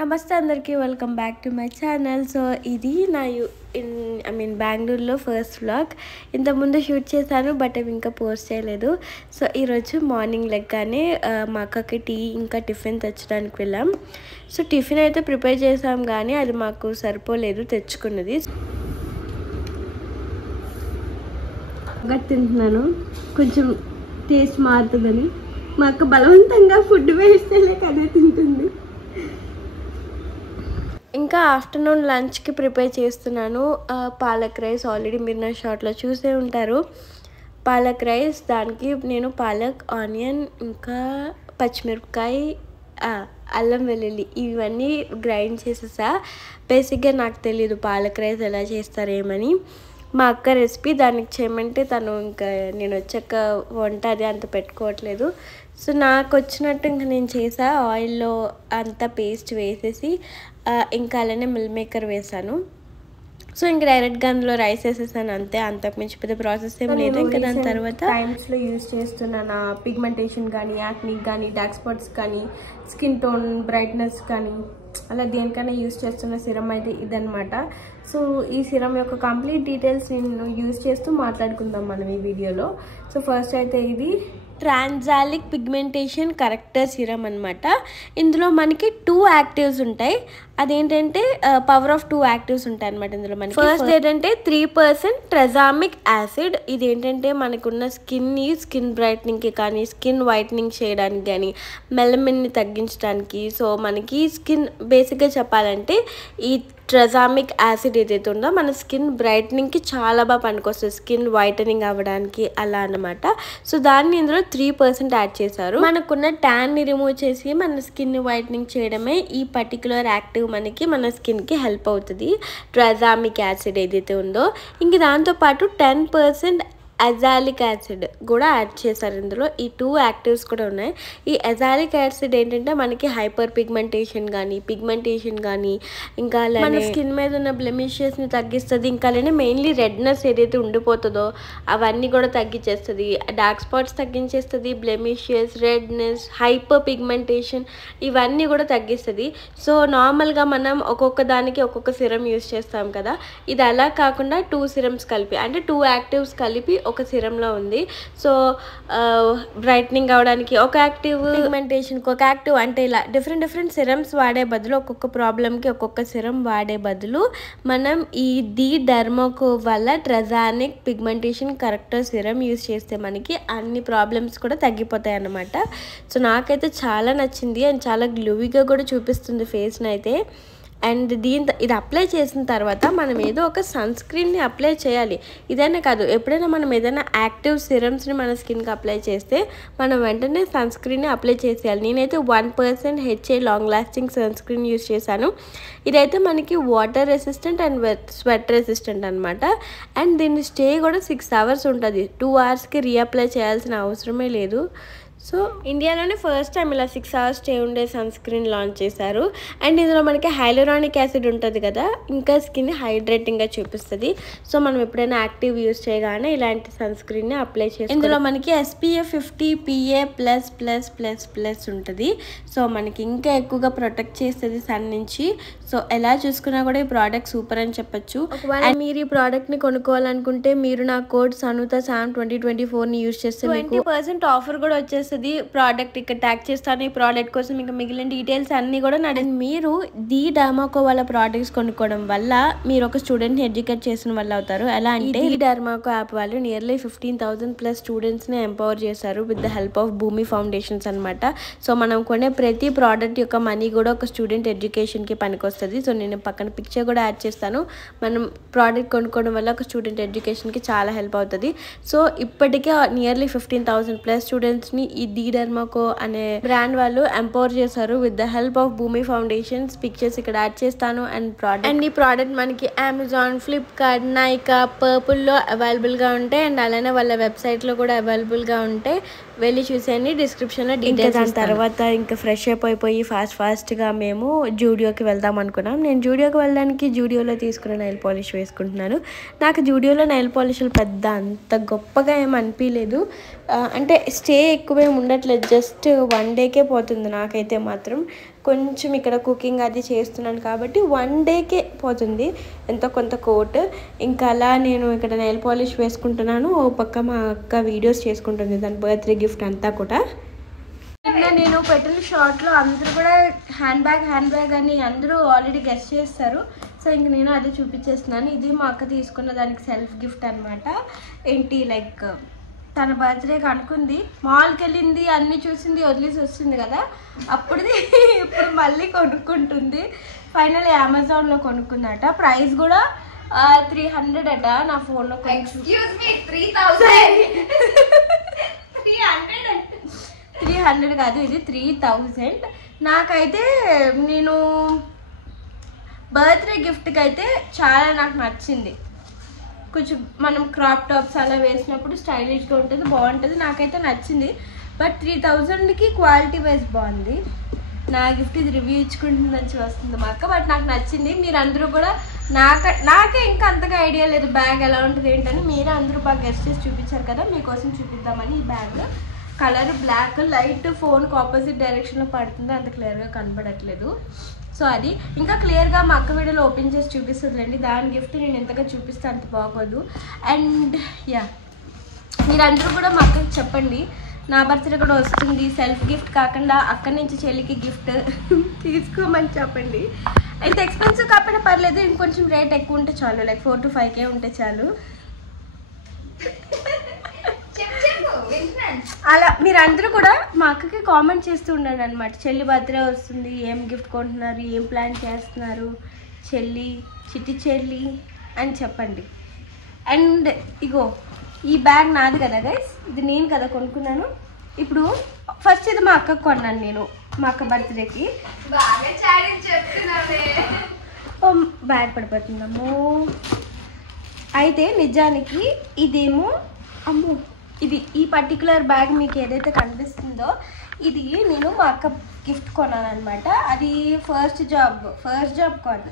నమస్తే అందరికీ welcome back to my channel. So ఇది నా బెంగళూరులో ఫస్ట్ వ్లాగ్. ఇంతకుముందు షూట్ చేశాను బట్ అవి ఇంకా పోస్ట్ చేయలేదు. సో ఈరోజు మార్నింగ్ లెగ్గానే మా అక్కకి టీ ఇంకా టిఫిన్ తెచ్చడానికి వెళ్ళాం. సో టిఫిన్ అయితే ప్రిపేర్ చేసాం కానీ అది మాకు సరిపోలేదు తెచ్చుకున్నది. తింటున్నాను కొంచెం టేస్ట్ మారుతుందని. మా అక్క బలవంతంగా ఫుడ్ వేస్ట్ చేయలేక అదే తింటుంది. ఇంకా ఆఫ్టర్నూన్ లంచ్కి ప్రిపేర్ చేస్తున్నాను. పాలక్ రైస్ ఆల్రెడీ మీరు నా షార్ట్లో చూసే ఉంటారు. పాలక్ రైస్, దానికి నేను పాలక్, ఆనియన్, ఇంకా పచ్చిమిరపకాయ, అల్లం వెల్లుల్లి ఇవన్నీ గ్రైండ్ చేసేసా. బేసిక్గా నాకు తెలీదు పాలక్ రైస్ ఎలా చేస్తారేమని. మా అక్క రెసిపీ, దానికి చేయమంటే తను ఇంకా నేను వచ్చాక వంట అది అంత పెట్టుకోవట్లేదు. సో నాకు వచ్చినట్టు ఇంకా నేను చేసా. ఆయిల్లో అంతా పేస్ట్ వేసేసి ఇంకా అలానే మిల్ మేకర్ వేసాను. సో ఇంక డైరెక్ట్గా అందులో రైస్ వేసేసాను అంతే. అంతకుమించి పెద్ద ప్రాసెస్ ఏం లేదు. ఇంకా దాని తర్వాత టైమ్స్లో యూజ్ చేస్తున్నాను పిగ్మెంటేషన్ కానీ, యాక్నిక్ కానీ, డార్క్ స్పాట్స్ కానీ, స్కిన్ టోన్ బ్రైట్నెస్ కానీ అలా దేనికైనా యూజ్ చేస్తున్న సిరం అయితే ఇదనమాట. సో ఈ సిరం యొక్క కంప్లీట్ డీటెయిల్స్ నేను యూజ్ చేస్తూ మాట్లాడుకుందాం మనం ఈ వీడియోలో. సో ఫస్ట్ అయితే ఇది ట్రాన్సాలిక్ పిగ్మెంటేషన్ కరెక్టర్ సిరం అనమాట. ఇందులో మనకి 2 యాక్టివ్స్ ఉంటాయి. అదేంటంటే పవర్ ఆఫ్ 2 యాక్టివ్స్ ఉంటాయి అనమాట ఇందులో మనకి. ఫస్ట్ ఏంటంటే 3% ట్రెజామిక్ యాసిడ్. ఇదేంటంటే మనకున్న స్కిన్ బ్రైట్నింగ్కి కానీ, స్కిన్ వైట్నింగ్ చేయడానికి కానీ, మెలమిన్ని తగ్గించడానికి. సో మనకి స్కిన్ బేసిక్గా చెప్పాలంటే ఈ ట్రెజామిక్ యాసిడ్ ఏదైతే ఉందో మన స్కిన్ బ్రైట్నింగ్కి చాలా బాగా పనికొస్తుంది, స్కిన్ వైటనింగ్ అవ్వడానికి అలా అనమాట. సో దాన్ని ఇందులో 3% యాడ్ చేశారు. మనకున్న ట్యాన్ని రిమూవ్ చేసి మన స్కిన్ వైటనింగ్ చేయడమే ఈ పర్టికులర్ యాక్టివ్ మనకి మన స్కిన్కి హెల్ప్ అవుతుంది, ట్రెజామిక్ యాసిడ్ ఏదైతే ఉందో. ఇంక దాంతోపాటు 10% అజాలిక్ యాసిడ్ కూడా యాడ్ చేశారు ఇందులో. ఈ 2 యాక్టివ్స్ కూడా ఉన్నాయి. ఈ అజాలిక్ యాసిడ్ ఏంటంటే మనకి హైపర్ పిగ్మెంటేషన్ కానీ ఇంకా మన స్కిన్ మీద ఉన్న బ్లెమిషెస్ని తగ్గిస్తుంది. ఇంకా అలానే మెయిన్లీ రెడ్నెస్ ఏదైతే ఉండిపోతుందో అవన్నీ కూడా తగ్గించేస్తుంది, డార్క్ స్పాట్స్ తగ్గించేస్తుంది, బ్లెమిషెస్, రెడ్నెస్, హైపర్ పిగ్మెంటేషన్ ఇవన్నీ కూడా తగ్గిస్తుంది. సో నార్మల్గా మనం ఒక్కొక్క దానికి ఒక్కొక్క సిరం యూజ్ చేస్తాం కదా, ఇది అలా కాకుండా 2 సిరమ్స్ కలిపి, అంటే 2 యాక్టివ్స్ కలిపి ఒక సిరంలో ఉంది. సో బ్రైట్నింగ్ అవడానికి ఒక యాక్టివ్, పిగ్మెంటేషన్కి ఒక యాక్టివ్, అంటే ఇలా డిఫరెంట్ సిరమ్స్ వాడే బదులు, ఒక్కొక్క ప్రాబ్లమ్కి ఒక్కొక్క సిరం వాడే బదులు మనం ఈ ది డెర్మాకో వల్ల ట్రెజానిక్ పిగ్మెంటేషన్ కరెక్టర్ సిరం యూజ్ చేస్తే మనకి అన్ని ప్రాబ్లమ్స్ కూడా తగ్గిపోతాయి అన్నమాట. సో నాకైతే చాలా నచ్చింది అండ్ చాలా గ్లూవీగా కూడా చూపిస్తుంది ఫేస్ని అయితే. అండ్ ఇది అప్లై చేసిన తర్వాత మనం ఏదో ఒక సన్ స్క్రీన్ని అప్లై చేయాలి. ఇదైనా కాదు, ఎప్పుడైనా మనం ఏదైనా యాక్టివ్ సిరమ్స్ని మన స్కిన్కి అప్లై చేస్తే మనం వెంటనే సన్ స్క్రీన్ని అప్లై చేసేయాలి. నేనైతే 1% HA long lasting sunscreen use చేశాను. ఇదైతే మనకి water resistant and sweat resistant అనమాట. అండ్ దీని స్టే కూడా 6 అవర్స్ ఉంటుంది. 2 అవర్స్కి రీఅప్లై చేయాల్సిన అవసరమే లేదు. సో ఇండియాలోనే ఫస్ట్ టైం ఇలా 6 అవర్స్ స్టే ఉండే సన్ స్క్రీన్ లాంచ్ చేశారు. అండ్ ఇందులో మనకి హైలూరానిక్ యాసిడ్ ఉంటుంది కదా, ఇంకా స్కిన్ హైడ్రేటింగ్గా చూపిస్తుంది. సో మనం ఎప్పుడైనా యాక్టివ్ యూజ్ చేయగానే ఇలాంటి సన్ స్క్రీన్ని అప్లై చేసి, ఇందులో మనకి SPF 50 PA++++ ఉంటుంది. సో మనకి ఇంకా ఎక్కువగా ప్రొటెక్ట్ చేస్తుంది సన్ నుంచి. సో ఎలా చూసుకున్నా కూడా ఈ ప్రోడక్ట్ సూపర్ అని చెప్పొచ్చు. అండ్ మీరు ఈ ప్రోడక్ట్ని కొనుక్కోవాలనుకుంటే మీరు నా కోడ్ SANUTA 2024ని యూజ్ చేస్తే 20% ఆఫర్ కూడా వచ్చేస్తుంది. ప్రోడక్ట్ ఇక్కడ ట్యాగ్ చేస్తాను. ఈ ప్రోడక్ట్ కోసం ఇంకా మిగిలిన డీటెయిల్స్ అన్నీ కూడా మీరు ది డెర్మాకో వాళ్ళ ప్రోడక్ట్స్ కొనుక్కోవడం వల్ల మీరు ఒక స్టూడెంట్ని ఎడ్యుకేట్ చేసిన వాళ్ళు అవుతారు. ఎలా అంటే ది డెర్మాకో యాప్ వాళ్ళు నియర్లీ 15,000+ స్టూడెంట్స్ని ఎంపవర్ చేశారు విత్ ద హెల్ప్ ఆఫ్ భూమి ఫౌండేషన్స్ అనమాట. సో మనం కొనే ప్రతి ప్రోడక్ట్ యొక్క మనీ కూడా ఒక స్టూడెంట్ ఎడ్యుకేషన్కి పనికొస్తుంది. సో నేను పక్కన పిక్చర్ కూడా యాడ్ చేస్తాను. మనం ప్రోడక్ట్ కొనుక్కోవడం వల్ల ఒక స్టూడెంట్ ఎడ్యుకేషన్కి చాలా హెల్ప్ అవుతుంది. సో ఇప్పటికే నియర్లీ 15,000+ స్టూడెంట్స్ని ఈ ది డెర్మాకో అనే బ్రాండ్ వాళ్ళు ఎంపవర్ చేశారు విత్ ద హెల్ప్ ఆఫ్ భూమి ఫౌండేషన్స్. పిక్చర్స్ ఇక్కడ యాడ్ చేస్తాను. అండ్ ఈ ప్రోడక్ట్ మనకి అమెజాన్, ఫ్లిప్కార్ట్, నైకా, పర్పుల్లో అవైలబుల్గా ఉంటాయి. అండ్ అలానే వాళ్ళ వెబ్సైట్లో కూడా అవైలబుల్గా ఉంటాయి. వెళ్ళి చూసేయండి, డిస్క్రిప్షన్లో డీటెయిల్స్. దాని తర్వాత ఇంకా ఫ్రెష్ అయిపోయి ఫాస్ట్గా మేము జూడియోకి వెళ్దాం అనుకున్నాం. నేను జూడియోకి వెళ్ళడానికి జూడియోలో తీసుకున్న నెయిల్ పాలిష్ వేసుకుంటున్నాను. నాకు జూడియోలో నెయిల్ పాలిష్లు పెద్ద అంత గొప్పగా ఏమి అనిపించలేదు. అంటే స్టే ఎక్కువేమి ఉండట్లేదు, జస్ట్ 1 డేకే పోతుంది నాకైతే మాత్రం. కొంచెం ఇక్కడ కుకింగ్ అది చేస్తున్నాను కాబట్టి 1 డేకే పోతుంది ఎంతో కొంత కోట్. ఇంకా అలా నేను ఇక్కడ నెయిల్ పాలిష్ వేసుకుంటున్నాను, ఓ పక్క మా అక్క వీడియోస్ చేసుకుంటుంది దాని బర్త్డే గిఫ్ట్ అంతా కూడా. నిన్న నేను పెట్టిన షార్ట్లో అందరూ కూడా హ్యాండ్ బ్యాగ్ అని అందరూ ఆల్రెడీ గెస్ట్ చేస్తారు. సో ఇంక నేను అదే చూపించేస్తున్నాను. ఇది మా అక్క తీసుకున్న దానికి సెల్ఫ్ గిఫ్ట్ అనమాట. ఏంటి లైక్ తన బర్త్డేకి అనుకుంది, మాల్కి వెళ్ళింది, అన్నీ చూసింది, వదిలేసి వస్తుంది కదా, ఇప్పుడు మళ్ళీ కొనుక్కుంటుంది. ఫైనల్ అమెజాన్లో కొనుక్కుందట. ప్రైస్ కూడా 300 అట. నా ఫోన్లో 300 కాదు, ఇది 3000. నాకైతే నేను బర్త్డే గిఫ్ట్కి అయితే చాలా నాకు నచ్చింది. కొంచెం మనం క్రాప్ టాప్స్ అలా వేసినప్పుడు స్టైలిష్గా ఉంటుంది, బాగుంటుంది, నాకైతే నచ్చింది. బట్ 3000కి క్వాలిటీ వైజ్ బాగుంది. నా గిఫ్ట్ ఇది రివ్యూ ఇచ్చుకుంటుందని చూస్తుంది మా అక్క, బట్ నాకు నచ్చింది. మీరు అందరూ కూడా నాకే ఇంకా అంతగా ఐడియా లేదు బ్యాగ్ ఎలా ఉంటుంది ఏంటని. మీరే అందరూ బాగా గెస్ట్ చేసి చూపించారు కదా, మీకోసం చూపిద్దామని. ఈ బ్యాగ్ కలర్ బ్లాక్, లైట్ ఫోన్కి ఆపోజిట్ డైరెక్షన్లో పడుతుంది, అంత క్లియర్గా కనపడట్లేదు. సో అది ఇంకా క్లియర్గా మా అక్క వీడియోలో ఓపెన్ చేసి చూపిస్తుందండి. దాని గిఫ్ట్ నేను ఎంతగా చూపిస్తే అంత బాగోదు. అండ్ యా, మీరందరూ కూడా మా అక్కకి చెప్పండి, నా బర్త్డే కూడా వస్తుంది, సెల్ఫ్ గిఫ్ట్ కాకుండా అక్కడి నుంచి చెల్లికి గిఫ్ట్ తీసుకోమని చెప్పండి. అయితే ఎక్స్పెన్సివ్ కాకపోయినా పర్లేదు, ఇంకొంచెం రేట్ ఎక్కువ ఉంటే చాలు, లైక్ 4 to 5K ఉంటే చాలు. అలా మీరందరూ కూడా మా అక్కకి కామెంట్ చేస్తూ ఉండండి అనమాట. చెల్లి బర్త్డే వస్తుంది, ఏం గిఫ్ట్ కొంటున్నారు, ఏం ప్లాన్ చేస్తున్నారు చిట్టి చెల్లి అని చెప్పండి. అండ్ ఇగో ఈ బ్యాగ్ నాది కదా గైస్, ఇది నేను కదా కొనుక్కున్నాను. ఇప్పుడు ఫస్ట్ ఇది మా అక్కకు కొన్నాను నేను, మా అక్క బర్త్డేకి. బ్యాగ్ పడిపోతుందమ్మో. అయితే నిజానికి ఇదేమో అమ్మో, ఇది ఈ పర్టికులర్ బ్యాగ్ మీకు ఏదైతే కనిపిస్తుందో ఇది నేను మా అక్క గిఫ్ట్ కొన్నాను అనమాట. అది ఫస్ట్ జాబ్ కాదు,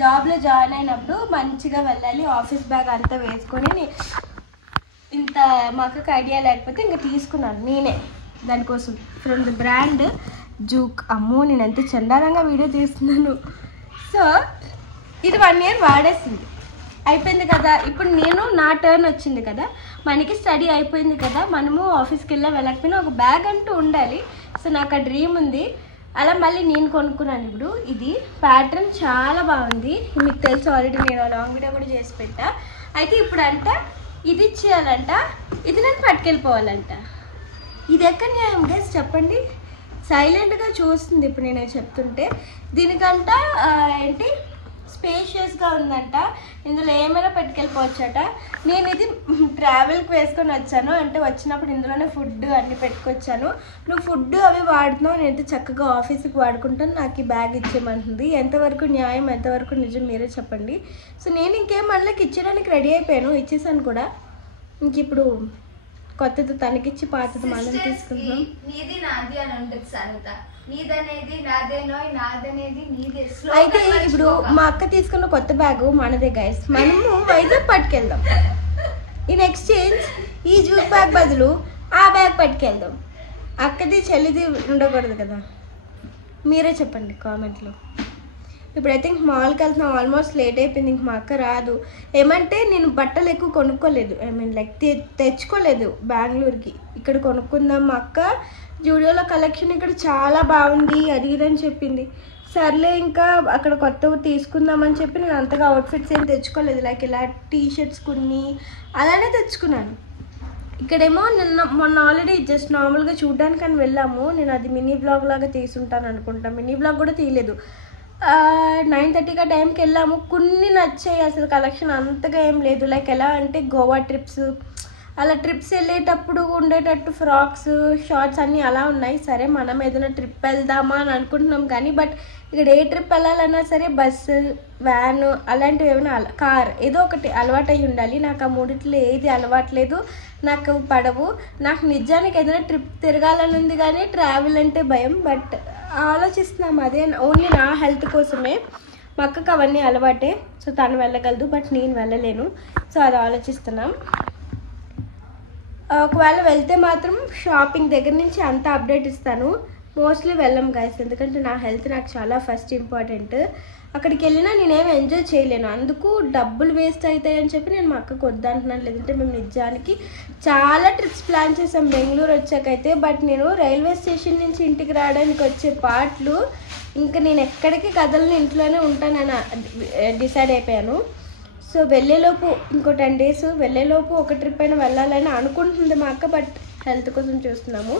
జాబ్లో జాయిన్ అయినప్పుడు మంచిగా వెళ్ళాలి, ఆఫీస్ బ్యాగ్ అంతా వేసుకొని ఇంత మా అక్కకి ఐడియా లేకపోతే ఇంకా తీసుకున్నాను నేనే దానికోసం. From the brand juke. అమ్మో నేను ఎంత చండాలంగా వీడియో తీస్తున్నాను. సో ఇది 1 year వాడేసింది, అయిపోయింది కదా. ఇప్పుడు నేను నా టర్న్ వచ్చింది కదా, మనకి స్టడీ అయిపోయింది కదా, మనము ఆఫీస్కి వెళ్ళకపోయినా ఒక బ్యాగ్ అంటూ ఉండాలి. సో నాకు ఆ డ్రీమ్ ఉంది, అలా మళ్ళీ నేను కొనుక్కున్నాను. ఇప్పుడు ఇది ప్యాటర్న్ చాలా బాగుంది, మీకు తెలుసు ఆల్రెడీ, నేను లాంగ్ వీడియో కూడా చేసి పెట్టా. అయితే ఇప్పుడు అంట ఇది ఇచ్చేయాలంట, ఇది నేను పట్టుకెళ్ళిపోవాలంట. ఇది ఎక్కడ న్యాయం గైస్ చెప్పండి? సైలెంట్గా చూస్తుంది ఇప్పుడు నేను చెప్తుంటే. దీనికంట ఏంటి స్పేషియస్గా ఉందంట, ఇందులో ఏమైనా పెట్టుకెళ్ళిపోవచ్చట. నేను ఇది ట్రావెల్కి వేసుకొని వచ్చాను, అంటే వచ్చినప్పుడు ఇందులోనే ఫుడ్ అన్నీ పెట్టుకొచ్చాను. నువ్వు ఫుడ్ అవి వాడుతున్నావు, నేను ఎంత చక్కగా ఆఫీస్కి వాడుకుంటాను, నాకు ఈ బ్యాగ్ ఇచ్చేయమంటుంది. ఎంతవరకు న్యాయం, ఎంతవరకు నిజం మీరే చెప్పండి. సో నేను ఇంకేం మనకి ఇచ్చేయడానికి రెడీ అయిపోయాను, ఇచ్చేసాను కూడా. ఇంక ఇప్పుడు కొత్తది తనకిచ్చి పాతది మనం తీసుకుంటాం. అయితే ఇప్పుడు మా అక్క తీసుకున్న కొత్త బ్యాగ్ మనదే గైస్, మనము వైజాగ్ పట్టుకెళ్దాం. ఇన్ ఎక్స్చేంజ్ ఈ జ్యూస్ బ్యాగ్ బదులు ఆ బ్యాగ్ పట్టుకెళ్దాం. అక్కది చెల్లిది ఉండకూడదు కదా, మీరే చెప్పండి కామెంట్లో. ఇప్పుడైతే ఇంక మాల్కి వెళ్తున్నాం, ఆల్మోస్ట్ లేట్ అయిపోయింది, ఇంక మా అక్క రాదు. ఏమంటే నేను బట్టలు ఎక్కువ కొనుక్కోలేదు, లైక్ తెచ్చుకోలేదు బెంగళూరుకి, ఇక్కడ కొనుక్కుందాం. మా అక్క జూడియోలో కలెక్షన్ ఇక్కడ చాలా బాగుంది అది ఇదని చెప్పింది. సర్లే ఇంకా అక్కడ కొత్తవి తీసుకుందామని చెప్పి నేను అంతగా అవుట్ఫిట్స్ ఏం తెచ్చుకోలేదు, లైక్ ఇలా టీషర్ట్స్ కొన్ని అలానే తెచ్చుకున్నాను. ఇక్కడేమో మొన్న ఆల్రెడీ జస్ట్ నార్మల్గా చూడడానికి అని వెళ్ళాము. నేను అది మినీ బ్లాగ్ లాగా తీసుంటాను అనుకుంటా, మినీ బ్లాగ్ కూడా తీయలేదు. 9:30 టైంకి వెళ్ళాము, కొన్ని నచ్చాయి, అసలు కలెక్షన్ అంతగా ఏం లేదు. లైక్ ఎలా అంటే గోవా ట్రిప్స్, అలా ట్రిప్స్ వెళ్ళేటప్పుడు ఉండేటట్టు ఫ్రాక్స్, షార్ట్స్ అన్నీ అలా ఉన్నాయి. సరే మనం ఏదైనా ట్రిప్ వెళ్దామా అని అనుకుంటున్నాం కానీ, బట్ ఇక్కడ ఏ ట్రిప్ వెళ్ళాలన్నా సరే బస్సు, వ్యాన్ అలాంటివి ఏమైనా కార్ ఏదో ఒకటి అలవాటు అయి ఉండాలి. నాకు ఆ మూడిట్లో ఏది అలవాట్లేదు, నాకు పడవు. నాకు నిజానికి ఏదైనా ట్రిప్ తిరగాలని ఉంది కానీ ట్రావెల్ అంటే భయం. బట్ ఆలోచిస్తున్నాం, అదే ఓన్లీ నా హెల్త్ కోసమే. మా అక్కకు అవన్నీ అలవాటే, సో తను వెళ్ళగలదు, బట్ నేను వెళ్ళలేను. సో అది ఆలోచిస్తున్నాం. ఒకవేళ వెళ్తే మాత్రం షాపింగ్ దగ్గర నుంచి అంత అప్డేట్ ఇస్తాను. మోస్ట్లీ వెళ్ళం గైస్, ఎందుకంటే నా హెల్త్ నాకు చాలా ఫస్ట్ ఇంపార్టెంట్. అక్కడికి వెళ్ళినా నేనేమి ఎంజాయ్ చేయలేను, అందుకు డబ్బులు వేస్ట్ అవుతాయని చెప్పి నేను మా అక్కకు వద్దంటున్నాను. లేదంటే మేము నిజానికి చాలా ట్రిప్స్ ప్లాన్ చేసాం బెంగళూరు వచ్చాకైతే. బట్ నేను రైల్వే స్టేషన్ నుంచి ఇంటికి రావడానికి వచ్చే పాటలు ఇంకా నేను ఎక్కడికి కదలని, ఇంట్లోనే ఉంటానని డిసైడ్ అయిపోయాను. సో వెళ్ళేలోపు ఇంకో 10 days వెళ్ళేలోపు ఒక ట్రిప్ అయినా వెళ్ళాలని అనుకుంటుంది మా అక్క. బట్ హెల్త్ కోసం చూస్తున్నాము.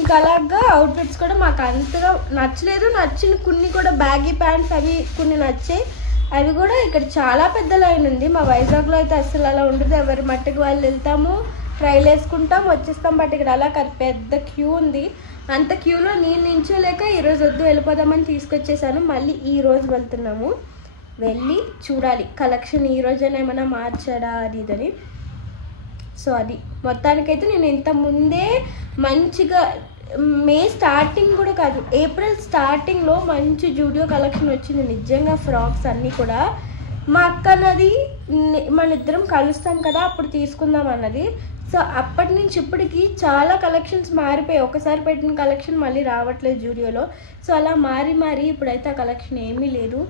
ఇంకా అలాగా అవుట్ఫిట్స్ కూడా మాకు అంతగా నచ్చలేదు. నచ్చిన కొన్ని కూడా బ్యాగీ ప్యాంట్స్ అవి కొన్ని నచ్చాయి. అవి కూడా ఇక్కడ చాలా పెద్ద లైన్ ఉంది. మా వైజాగ్లో అయితే అసలు అలా ఉండదు. ఎవరి మట్టుకు వాళ్ళు వెళ్తాము, ట్రైల్ వేసుకుంటాం, వచ్చేస్తాం. బట్ ఇక్కడ అలా పెద్ద క్యూ ఉంది. అంత క్యూలో నేను నించోలేక ఈరోజు వద్దు వెళ్ళిపోదామని తీసుకొచ్చేసాను. మళ్ళీ ఈరోజు వెళ్తున్నాము, వెళ్ళి చూడాలి కలెక్షన్ ఈరోజైనా ఏమైనా మార్చాడా అది ఇదని. సో అది మొత్తానికైతే నేను ఇంత ముందే మంచిగా మే స్టార్టింగ్ కూడా కాదు, ఏప్రిల్ స్టార్టింగ్లో మంచి జూడియో కలెక్షన్ వచ్చింది నిజంగా. ఫ్రాక్స్ అన్నీ కూడా మా అక్క అన్నది మన ఇద్దరం కలుస్తాం కదా అప్పుడు తీసుకుందాం అన్నది. సో అప్పటి నుంచి ఇప్పటికి చాలా కలెక్షన్స్ మారిపోయాయి. ఒకసారి పెట్టిన కలెక్షన్ మళ్ళీ రావట్లేదు జూడియోలో. సో అలా మారి ఇప్పుడైతే ఆ కలెక్షన్ ఏమీ లేదు.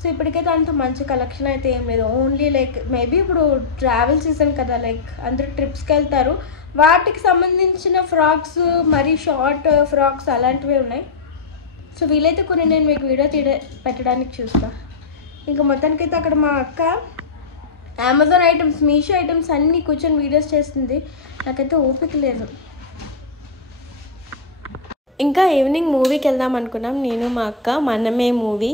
సో ఇప్పటికైతే అంత మంచి కలెక్షన్ అయితే ఏం లేదు. ఓన్లీ లైక్ మేబీ ఇప్పుడు ట్రావెల్ సీజన్ కదా, లైక్ అందరూ ట్రిప్స్కి వెళ్తారు, వాటికి సంబంధించిన ఫ్రాక్స్, మరి షార్ట్ ఫ్రాక్స్ అలాంటివే ఉన్నాయి. సో వీలైతే కొన్ని నేను మీకు వీడియో పెట్టడానికి చూస్తాను. ఇంకా మొత్తానికైతే అక్కడ మా అక్క అమెజాన్ ఐటమ్స్, మీషో ఐటమ్స్ అన్నీ కూర్చొని వీడియోస్ చేస్తుంది. నాకైతే ఓపిక లేదు. ఇంకా ఈవినింగ్ మూవీకి వెళ్దాం అనుకున్నాం నేను మా అక్క. మనమే మూవీ,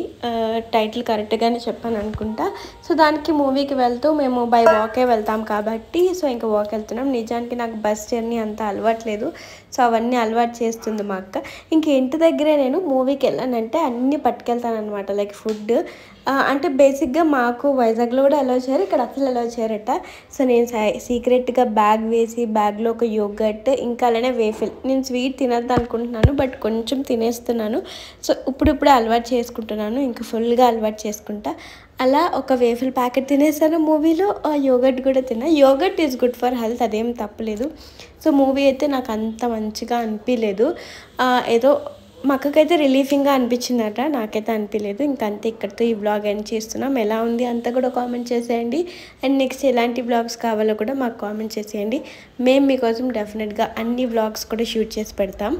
టైటిల్ కరెక్ట్గానే చెప్పాను అనుకుంటా. సో దానికి మూవీకి వెళ్తూ మేము బై వాకే వెళ్తాం కాబట్టి సో ఇంకా వాక్ వెళ్తున్నాం. నిజానికి నాకు బస్ జర్నీ అంత అలవాట్లేదు. సో అవన్నీ అలవాటు చేస్తుంది మా అక్క. ఇంక ఇంటి దగ్గరే నేను మూవీకి వెళ్ళానంటే అన్నీ పట్టుకెళ్తాను అనమాట. లైక్ ఫుడ్ అంటే బేసిక్గా మాకు వైజాగ్లో కూడా అలౌ చేయరు, ఇక్కడ అసలు అలౌ చేయరట. సో నేను సీక్రెట్గా బ్యాగ్ వేసి బ్యాగ్లో ఒక యోగర్ట్ ఇంకా అలానే వేఫిల్, నేను స్వీట్ తినద్దు అనుకుంటున్నాను బట్ కొంచెం తినేస్తున్నాను. సో ఇప్పుడిప్పుడే అలవాటు చేసుకుంటున్నాను, ఇంకా ఫుల్గా అలవాటు చేసుకుంటా. అలా ఒక వేఫిల్ ప్యాకెట్ తినేసాను మూవీలో. యోగర్ట్ కూడా తిన్నా. Yoghurt is good for health, అదేం తప్పలేదు. సో మూవీ అయితే నాకు అంత మంచిగా అనిపించలేదు. ఏదో మా అక్కకైతే రిలీఫింగ్గా అనిపించిందట, నాకైతే అనిపించలేదు. ఇంకంతే, ఇక్కడితో ఈ బ్లాగ్ ఎండ్ చేస్తున్నాం. ఎలా ఉంది అంతా కూడా కామెంట్ చేసేయండి. అండ్ నెక్స్ట్ ఎలాంటి బ్లాగ్స్ కావాలో కూడా మాకు కామెంట్ చేసేయండి. మేము మీకోసం డెఫినెట్గా అన్ని బ్లాగ్స్ కూడా షూట్ చేసి పెడతాం.